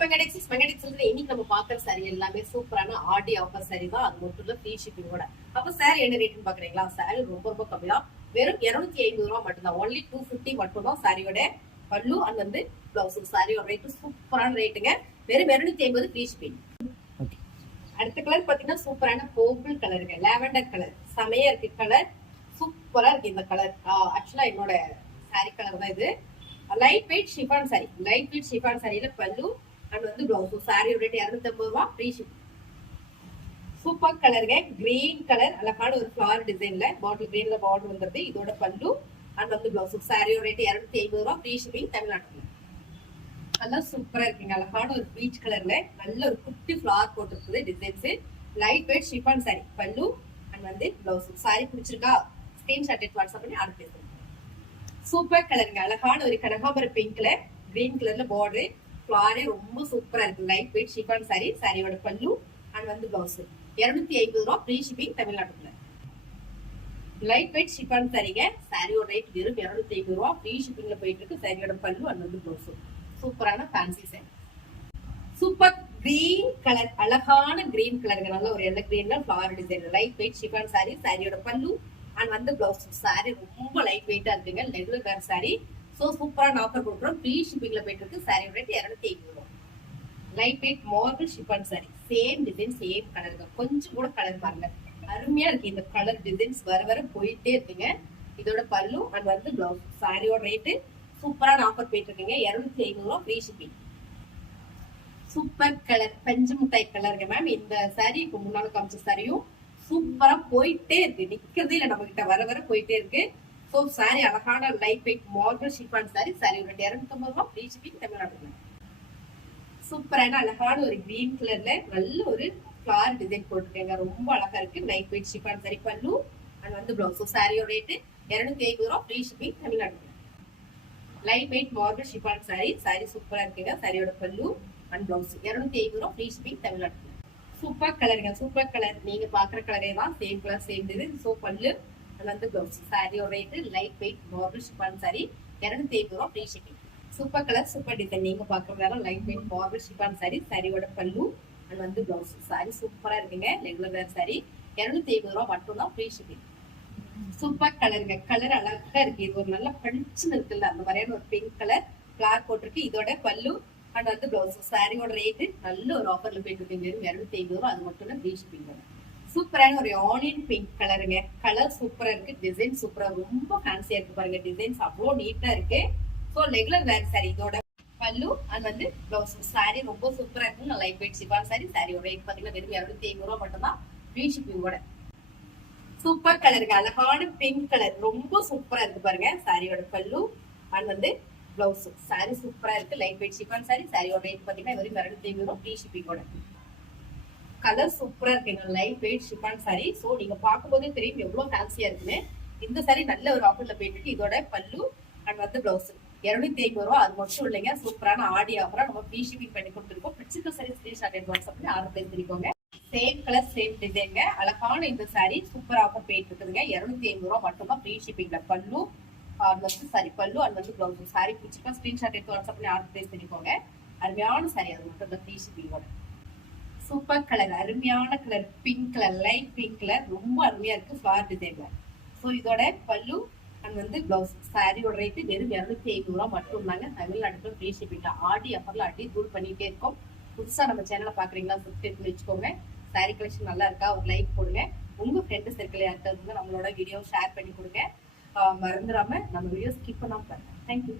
இன்னைக்கு நம்ம பாக்குற சாரி எல்லாமே சூப்பரான ஆடி ஆஃபர் சாரி தான். அது மட்டும் இல்ல ஃப்ரீ ஷிப்பிங்கோட. அப்ப சாரி என்ன ரேட்னு பாக்குறீங்களா? சாரி ரொம்ப ரொம்ப கம்மியா வெறும் 250 ரூபாய் மட்டும்தான். ஒன்லி 250 மட்டும் தான் சாரியோட பல்லு அண்ட் வந்து பிளவுஸ். சாரியோட ரேட் சூப்பரான ரேட்டுங்க. வெறும் 250 ஃப்ரீ ஷிப்பிங். அடுத்த கலர் பாத்தீங்கன்னா சூப்பரான பர்பிள் கலருங்க, லாவெண்டர் கலர். செமையா இருக்கு கலர், சூப்பரா இருக்கு இந்த கலர். ஆக்சுவலா என்னோட சாரி கலர் தான் இது. Light weight chiffon sari, light weight chiffon சாரியில பல்லு அண்ட் வந்து பிளவுஸ். சாரி ரேட் 250 ரூபாய் ஃப்ரீ ஷிப். சூப்பர் கலருங்க, கிரீன் கலர், அழகான ஒரு ஃபிளவர் டிசைன்ல பாட்டில் கிரீன்ல பார்டர் வந்துருது. இதோட பல்லு அண்ட் வந்து பிளவுஸ். சாரி ரேட் 250 ரூபாய் ஃப்ரீ ஷிப்பிங் தமிழ்நாட்டுல. நல்லா சூப்பரா இருக்குங்க, அழகான ஒரு பீச் கலர்ல நல்ல ஒரு குட்டி ஃபிளவர் போட்டுருக்குது designs. Light weight chiffon sari, pallu and வந்து பிளவுஸ். சாரி பிடிச்சிருக்கா? ஸ்கிரீன்ஷாட் எடுத்து வாட்ஸ்அப் பண்ணி ஆர்டர் பேசுங்க. சூப்பர் கலருங்க, அழகான ஒரு கனகாம்பர பிங்க்ல கிரீன் கலர்ல பார்டர் ஃபிளாரே ரொம்ப சூப்பரா இருக்கு. லைட் வெயிட் ஷிஃபான் சாரி, சாரியோட பல்லு அண்ட் வந்து பிளவுஸ். 250 ரூபாய் ஃப்ரீ ஷிப்பிங் தமிழ்நாட்டுல. லைட் வெயிட் ஷிஃபான் சாரிங்க, சாரியோட ரேட் வெறும் 250 ரூபாய் ஃப்ரீ ஷிப்பிங்ல போயிட்டு இருக்கு. சாரியோட பல்லு அண்ட் வந்து பிளவுஸ். சூப்பரான fancy sari. Super green colour, அழகான கிரீன் கலருங்க, நல்ல ஒரு எல்லோ கிரீன்ல flower design. Light weight chiffon sari, சாரியோட பல்லு அண்ட் வந்து பிளவுஸ். சாரி ரொம்ப லைட் வெயிட்டா இருக்குங்க, ரெகுலர் வேர் சாரி. சோ சூப்பரான ஆஃபர் கொடுக்குறோம். ஃப்ரீ ஷிப்பிங்ல போயிட்டு இருக்கு. சாரி ரேட் 250 ரூபாய். Light weight marble chiffon sorry, same design same கலருங்க, கொஞ்சம் கூட கலர் பாருங்க, அருமையா இருக்கு இந்த கலர் டிசைன்ஸ். வர வர போயிட்டே இருக்குங்க. இதோட பல்லு அண்ட் வந்து பிளவுஸ். சாரியோட ரேட்டு சூப்பரான ஆஃபர் போயிட்டு இருக்குங்க, 250 ரூபாய் ஃப்ரீ ஷிப்பிங். சூப்பர் கலர், பஞ்சு முட்டாய் கலருங்க மேம். இந்த சாரி இப்போ முன்னால காமிச்ச சாரியும் சூப்பரா போயிட்டே இருக்கு, நிக்கிறதே இல்ல நம்ம கிட்ட, வர வர போயிட்டே இருக்கு. சோ சாரி அழகான light weight marble chiffon sorry, sorry ஒரு 250 ரூபாய் ஃப்ரீ ஷிப்பிங் தமிழ்நாட்டுல. சூப்பரான அழகான ஒரு கிரீன் கலர்ல நல்ல ஒரு ஃபிளவர் டிசைன் போட்டுருக்கேங்க, ரொம்ப அழகா இருக்கு. Light weight chiffon sari, pallu and வந்து பிளவுஸ். சாரியோட ரேட்டு 250 ரூபாய் ஃப்ரீ ஷிப்பிங் தமிழ்நாட்டுல. Light weight marble chiffon sorry, sorry சூப்பரா இருக்குங்க. சாரியோட பல்லு அண்ட் பிளவுஸ். 250 ரூபாய் ஃப்ரீ ஷிப்பிங் தமிழ்நாட்டுல. சூப்பர் கலருங்க, சூப்பர் கலர். நீங்க பாக்குற கலரே தான், same colour same design. So பல்லு வந்து பிளவுஸ். சாரியோட rate light weight marble chiffon sorry, 250 ரூபாய் free shipping. Super colour super design. நீங்க பாக்குறதால light weight marble chiffon sari, சாரியோட பல்லு அண்ட் வந்து பிளவுஸ். சாரி சூப்பரா இருக்குங்க, ரெகுலர் வேர் சாரி. 250 ரூபாய் மட்டும் தான் ஃப்ரீ ஷிப்பிங். சூப்பர் கலருங்க, கலர் அழகா இருக்கு. இது ஒரு நல்ல பளிச்சுன்னு இருக்குல்ல, அந்த மாதிரியான ஒரு பிங்க் கலர் ஃபிளார் போட்டிருக்கு. இதோட பல்லு அண்ட் வந்து பிளவுஸ். சாரியோட ரேட்டு நல்ல ஒரு ஆஃபர்ல போயிட்டு இருக்கீங்க, 250 ரூபாய். அது மட்டும் இல்ல ஃப்ரீ ஷிப்பிங். சூப்பரான ஒரு ஆனியன் பிங்க் கலருங்க, கலர் சூப்பரா இருக்கு, டிசைன் சூப்பரா, ரொம்ப ஃபேன்சியா இருக்கு பாருங்க. டிசைன்ஸ் அவ்வளோ நீட்டா இருக்கு. ஸோ ரெகுலர் வேர் சாரி. இதோட பல்லு அண்ட் வந்து பிளவுஸ். சாரி ரொம்ப சூப்பரா இருக்கு, லைட் வெயிட் ஷிஃபான் சாரி. சாரியோட ரேட் பாத்தீங்கன்னா வெறும் 250 ரூபாய் மட்டும் தான் ஃப்ரீ ஷிப்பிங்கோட. சூப்பர் கலருங்க, அழகான பிங்க் கலர், ரொம்ப சூப்பரா இருக்கு பாருங்க. சாரியோட பல்லு அண்ட் வந்து பிளவுஸ். சாரி சூப்பரா இருக்கு, லைட் வெயிட் ஷிஃபான் சாரி. சாரியோட ரேட் பாத்தீங்கன்னா வெறும் 250 ரூபாய் ஃப்ரீ ஷிப்பிங்கோட. கலர் சூப்பரா இருக்குங்க, light weight chiffon sorry. So நீங்க பார்க்கும்போதே தெரியும் எவ்வளவு ஃபேன்சியா இருக்குன்னு. இந்த சாரி நல்ல ஒரு ஆஃபர்ல போயிட்டு. இதோட பல்லு அண்ட் வந்து பிளவுஸ். 250 ரூபாய். அது மட்டும் இல்லைங்க, சூப்பரான ஆடி ஆஃபரா நம்ம ஃப்ரீ ஷிப்பிங் பண்ணி கொடுத்துருக்கோம். பிடிச்சிருக்க சாரி ஸ்கிரீன்ஷாட் எடுத்து வாட்ஸ்அப் பண்ணி ஆர்டர் பண்ணிக்கோங்க. சேம் கலர் சேம் டிசைன்ங்க, அழகான இந்த சாரி சூப்பர் ஆஃபர் போயிட்டு இருக்குதுங்க. 250 ரூபாய் மட்டும் தான் ஃப்ரீ ஷிப்பிங்ல. பல்லு வந்து சாரி, பல்லு அண்ட் வந்து பிளவுஸ். சாரி பிடிச்சிருக்கா? ஸ்கிரீன்ஷாட் எடுத்து வாட்ஸ்அப் பண்ணி ஆர்டர் பிளேஸ் பண்ணிக்கோங்க. அருமையான சாரி, அது மட்டும் தான் ஃப்ரீ ஷிப்பிங்கோட. சூப்பர் கலர், அருமையான colour, pink colour, light pink colour, ரொம்ப அருமையா இருக்கு ஃபிளவர் டிசைன்ல. ஸோ இதோட பல்லு அண்ட் வந்து பிளவுஸ். சாரியோட ரேட்டு வெறும் 250 ரூபாய் மட்டும் தாங்க தமிழ்நாட்டுல ஃப்ரீ ஷிப்பிங். ஆடி ஆஃபர்ல அடி தூள் பண்ணிட்டே இருக்கோம். புதுசா நம்ம சேனலை பாக்குறீங்களா? சப்ஸ்கிரைப் பண்ணி வச்சுக்கோங்க. சாரி கலெக்ஷன் நல்லா இருக்கா? ஒரு லைக் போடுங்க. உங்க ஃப்ரெண்டு சர்க்கிள் யாருக்காவது நம்மளோட வீடியோ ஷேர் பண்ணி கொடுங்க. மறந்துடாம நம்ம வீடியோ ஸ்கிப் பண்ணாம பாருங்க. தேங்க்யூ.